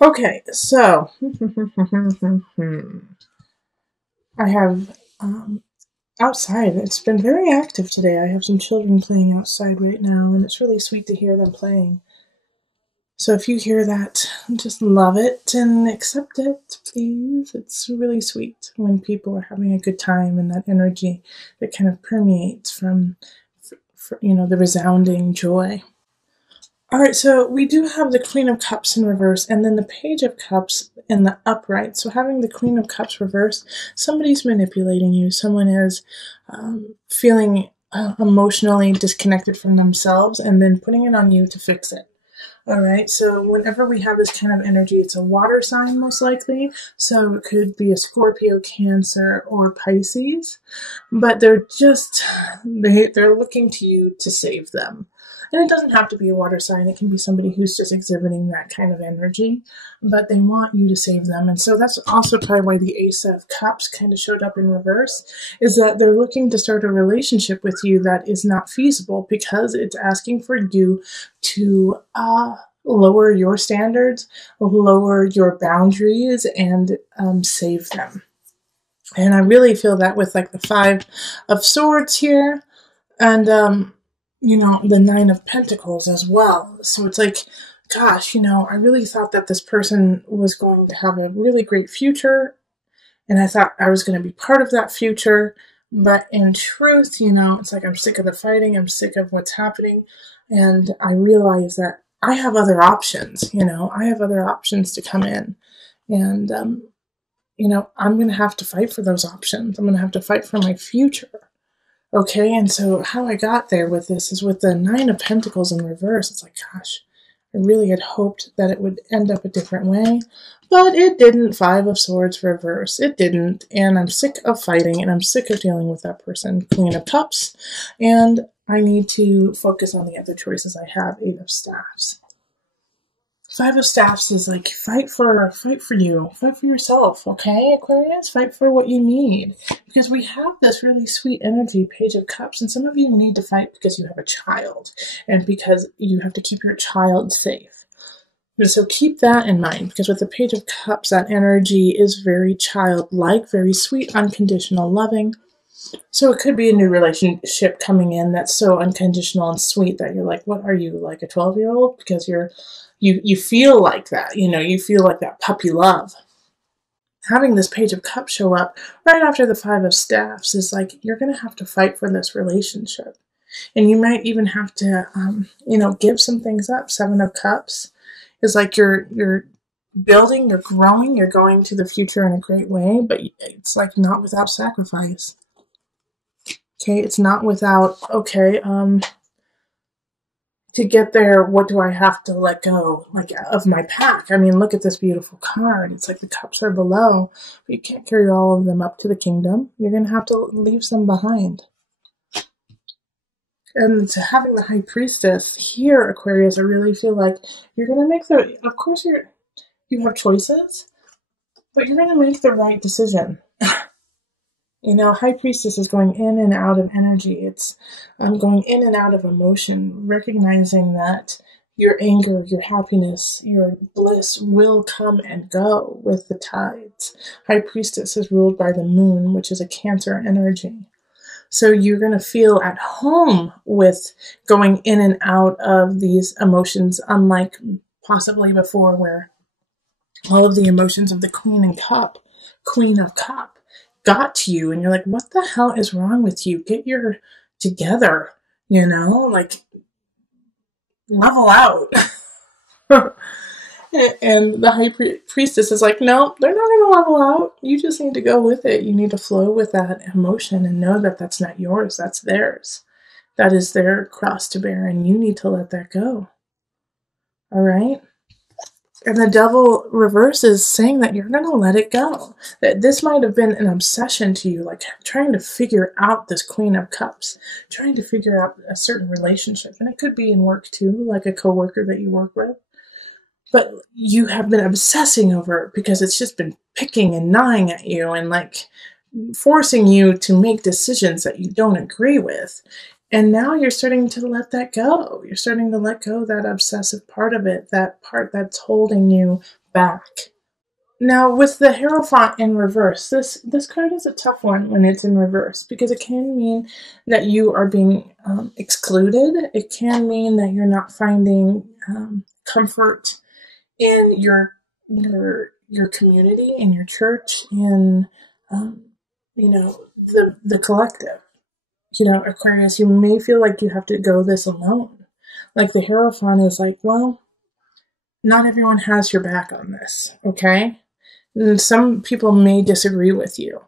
Okay, so I have outside. It's been very active today. I have some children playing outside right now, and it's really sweet to hear them playing. So if you hear that, just love it and accept it, please. It's really sweet when people are having a good time and that energy that kind of permeates from, the resounding joy. All right, so we do have the Queen of Cups in reverse and then the Page of Cups in the upright. So having the Queen of Cups reverse, somebody's manipulating you. Someone is feeling emotionally disconnected from themselves and then putting it on you to fix it. All right, so whenever we have this kind of energy, it's a water sign most likely. So it could be a Scorpio, Cancer, or Pisces, but they're looking to you to save them. And it doesn't have to be a water sign. It can be somebody who's just exhibiting that kind of energy, but they want you to save them. And so that's also part of why the Ace of Cups kind of showed up in reverse, is that they're looking to start a relationship with you that is not feasible because it's asking for you to lower your standards, lower your boundaries, and save them. And I really feel that with like the Five of Swords here, and the Nine of Pentacles as well. So it's like, gosh, I really thought that this person was going to have a really great future, and I thought I was going to be part of that future. But in truth, it's like I'm sick of the fighting, I'm sick of what's happening, and I realize that I have other options. I have other options to come in, and I'm going to have to fight for those options. I'm going to have to fight for my future. Okay, and so how I got there with this is with the Nine of Pentacles in reverse. It's like, gosh, I really had hoped that it would end up a different way, but it didn't. Five of Swords reverse. It didn't, and I'm sick of fighting, and I'm sick of dealing with that person. Queen of Cups, and I need to focus on the other choices I have. Eight of Staffs. Five of Staffs is like, fight for you, fight for yourself, okay, Aquarius? Fight for what you need. Because we have this really sweet energy, Page of Cups, and some of you need to fight because you have a child, and because you have to keep your child safe. So keep that in mind, because with the Page of Cups, that energy is very childlike, very sweet, unconditional, loving. So it could be a new relationship coming in that's so unconditional and sweet that you're like, what are you, like a 12-year-old? Because you feel like that, you feel like that puppy love. Having this Page of Cups show up right after the Five of Staffs is like, you're going to have to fight for this relationship. And you might even have to, give some things up. Seven of Cups is like you're building, you're growing, you're going to the future in a great way, but it's like not without sacrifice. Okay, it's not without, to get there, what do I have to let go, like, of my pack? I mean, look at this beautiful card. It's like the cups are below, but you can't carry all of them up to the kingdom. You're going to have to leave some behind. And to having the High Priestess here, Aquarius, I really feel like you're going to make of course you have choices, but you're going to make the right decision. High Priestess is going in and out of energy. It's going in and out of emotion, recognizing that your anger, your happiness, your bliss will come and go with the tides. High Priestess is ruled by the moon, which is a Cancer energy. So you're going to feel at home with going in and out of these emotions, unlike possibly before, where all of the emotions of the Queen of Cup, got to you, and you're like, what the hell is wrong with you? Get your together, like, level out. And the High Priestess is like, no, they're not going to level out. You just need to go with it. You need to flow with that emotion and know that that's not yours, that's theirs. That is their cross to bear, and you need to let that go. All right? And the Devil reverse is saying that you're going to let it go. That this might have been an obsession to you, like trying to figure out this Queen of Cups, trying to figure out a certain relationship. And it could be in work too, like a coworker that you work with. But you have been obsessing over it because it's just been picking and gnawing at you and like forcing you to make decisions that you don't agree with. And now you're starting to let that go. You're starting to let go of that obsessive part of it, that part that's holding you back. Now, with the Hierophant in reverse, this card is a tough one when it's in reverse because it can mean that you are being excluded. It can mean that you're not finding comfort in your community, in your church, in the collective. Aquarius, you may feel like you have to go this alone. Like the Hierophant is like, well, not everyone has your back on this, okay? And some people may disagree with you.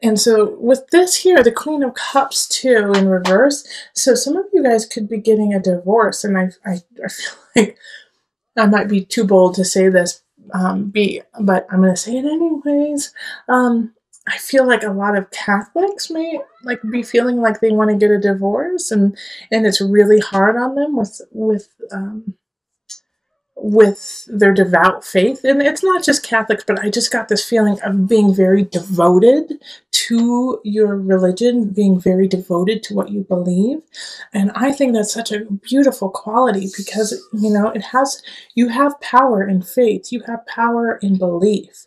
And so with this here, the Queen of Cups too in reverse, so some of you guys could be getting a divorce, and I feel like I might be too bold to say this, but I'm going to say it anyways. I feel like a lot of Catholics may be feeling like they want to get a divorce, and it's really hard on them with their devout faith. And it's not just Catholics, but I just got this feeling of being very devoted to your religion, being very devoted to what you believe. And I think that's such a beautiful quality because, you have power in faith, you have power in belief.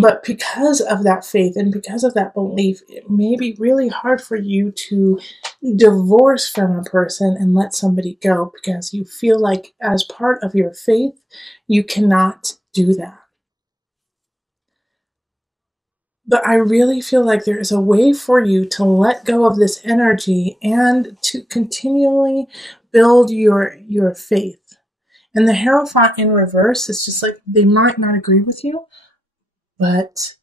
But because of that faith and because of that belief, it may be really hard for you to divorce from a person and let somebody go because you feel like as part of your faith, you cannot do that. But I really feel like there is a way for you to let go of this energy and to continually build your faith. And the Hierophant in reverse is just like, they might not agree with you, but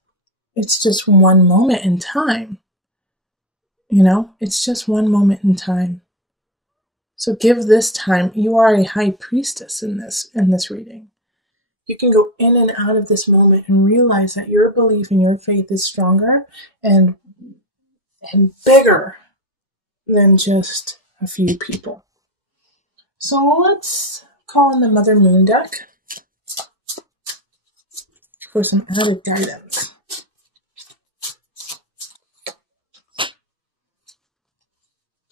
it's just one moment in time. It's just one moment in time. So give this time. You are a high priestess in this reading. You can go in and out of this moment and realize that your belief in your faith is stronger and bigger than just a few people. So let's call in the Mother Moon deck for some added guidance.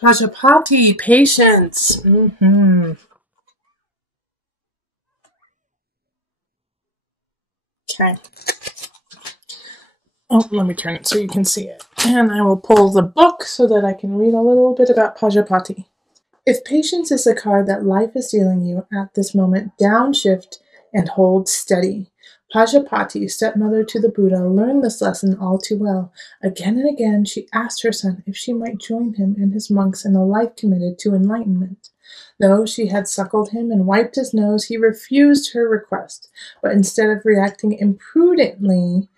Prajapati, patience. Okay. Oh, let me turn it so you can see it. And I will pull the book so that I can read a little bit about Prajapati. If patience is the card that life is dealing you at this moment, downshift and hold steady. Prajapati, stepmother to the Buddha, learned this lesson all too well. Again and again, she asked her son if she might join him and his monks in a life committed to enlightenment. Though she had suckled him and wiped his nose, he refused her request. But instead of reacting imprudently,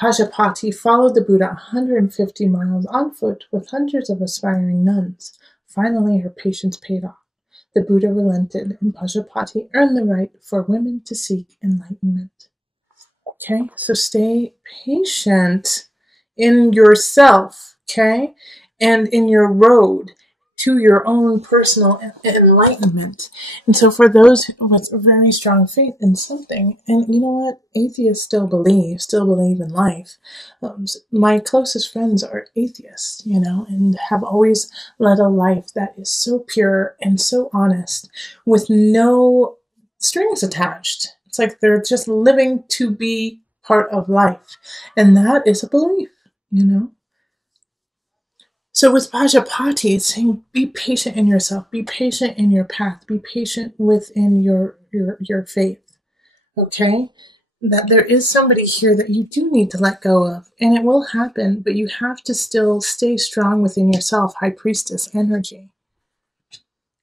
Prajapati followed the Buddha 150 miles on foot with hundreds of aspiring nuns. Finally, her patience paid off. The Buddha relented, and Prajapati earned the right for women to seek enlightenment. Okay, so stay patient in yourself, okay, and in your road to your own personal enlightenment. And so for those with a very strong faith in something, and you know what, atheists still believe in life. My closest friends are atheists, and have always led a life that is so pure and so honest with no strings attached. It's like they're just living to be part of life. And that is a belief, So with Prajapati, it's saying be patient in yourself, be patient in your path, be patient within your faith, okay? That there is somebody here that you do need to let go of, and it will happen, but you have to still stay strong within yourself, High Priestess energy.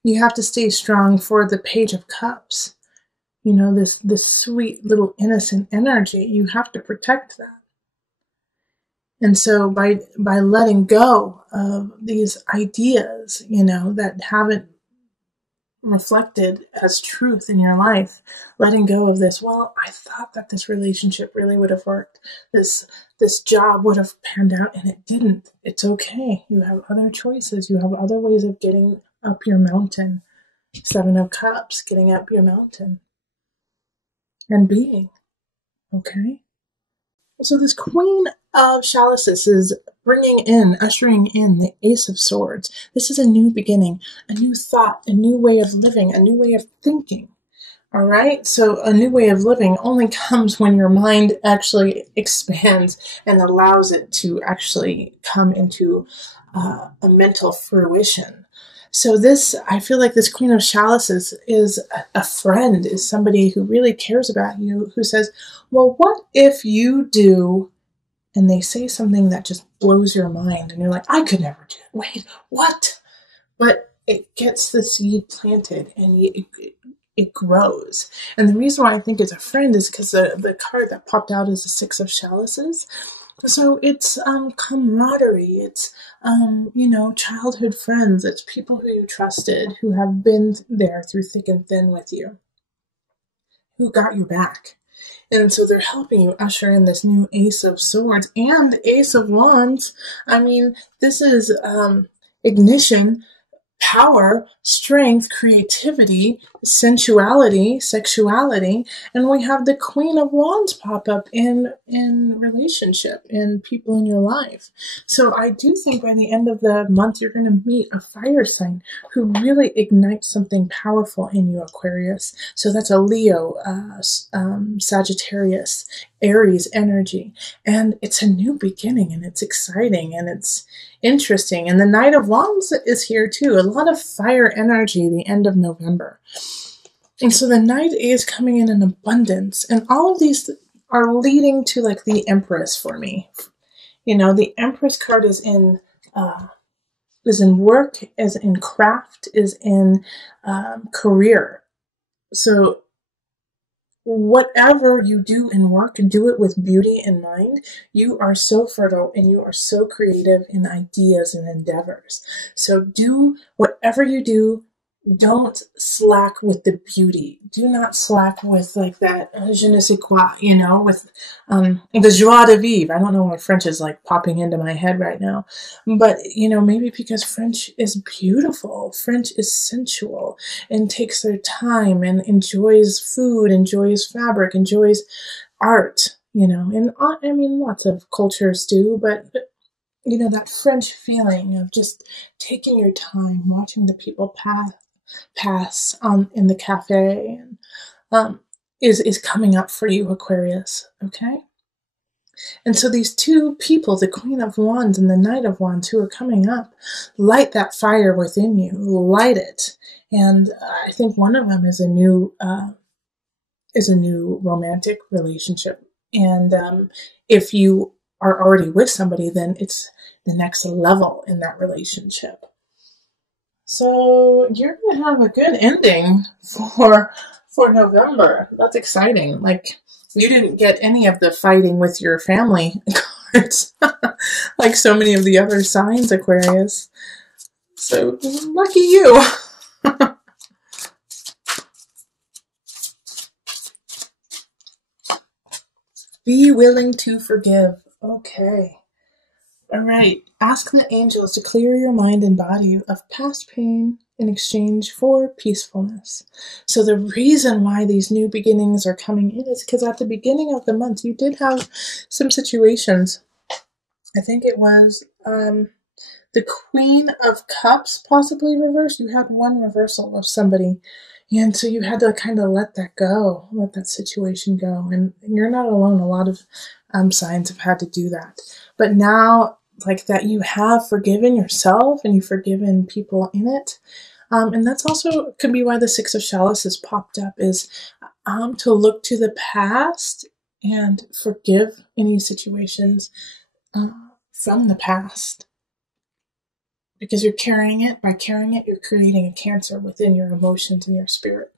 You have to stay strong for the Page of Cups. This sweet little innocent energy, you have to protect that. And so by letting go of these ideas, that haven't reflected as truth in your life, letting go of this, well, I thought that this relationship really would have worked. This job would have panned out, and it didn't. It's okay. You have other choices. You have other ways of getting up your mountain. Seven of Cups, getting up your mountain. And being, okay? So this Queen of Chalices is ushering in the Ace of Swords. This is a new beginning, a new thought, a new way of living, a new way of thinking. All right, so a new way of living only comes when your mind actually expands and allows it to actually come into a mental fruition. So this, I feel like this Queen of Chalices is a friend, is somebody who really cares about you, who says, well, what if you do, and they say something that just blows your mind, and you're like, I could never do it. Wait, what? But it gets the seed planted, and it grows. And the reason why I think it's a friend is because the card that popped out is the Six of Chalices. So it's camaraderie. It's childhood friends. It's people who you trusted, who have been there through thick and thin with you, who got you back. And so they're helping you usher in this new Ace of Swords and Ace of Wands. I mean, this is ignition, power, strength, creativity, sensuality, sexuality, and we have the Queen of Wands pop up in relationship, in people in your life. So I do think by the end of the month you're going to meet a fire sign who really ignites something powerful in you, Aquarius. So that's a Leo, Sagittarius, Aries energy, and it's a new beginning, and it's exciting, and it's interesting. And the Knight of Wands is here too. A lot of fire energy the end of November. And so the Knight is coming in abundance. And all of these are leading to like the Empress for me. You know, the Empress card is in work, is in craft, is in career. So whatever you do in work, do it with beauty in mind. You are so fertile and you are so creative in ideas and endeavors. So do whatever you do. Don't slack with the beauty. Do not slack with like that je ne sais quoi, with the joie de vivre. I don't know why French is like popping into my head right now. But, maybe because French is beautiful. French is sensual and takes their time and enjoys food, enjoys fabric, enjoys art, And I mean, lots of cultures do, but that French feeling of just taking your time, watching the people pass in the cafe, and is coming up for you, Aquarius. Okay, and so these two people, the Queen of Wands and the Knight of Wands, who are coming up, light that fire within you. Light it, and I think one of them is a new romantic relationship, and if you are already with somebody, then it's the next level in that relationship. So you're going to have a good ending for November. That's exciting. Like, you didn't get any of the fighting with your family cards like so many of the other signs, Aquarius. So lucky you. Be willing to forgive. Okay. All right. Ask the angels to clear your mind and body of past pain in exchange for peacefulness. So the reason why these new beginnings are coming in is because at the beginning of the month, you did have some situations. I think it was the Queen of Cups possibly reversed. You had one reversal of somebody. And so you had to kind of let that go, let that situation go. And you're not alone. A lot of signs have had to do that. But now, like that, you have forgiven yourself and you've forgiven people in it. And that's also could be why the Six of Chalices popped up, is to look to the past and forgive any situations from the past. Because you're carrying it. By carrying it, you're creating a cancer within your emotions and your spirit.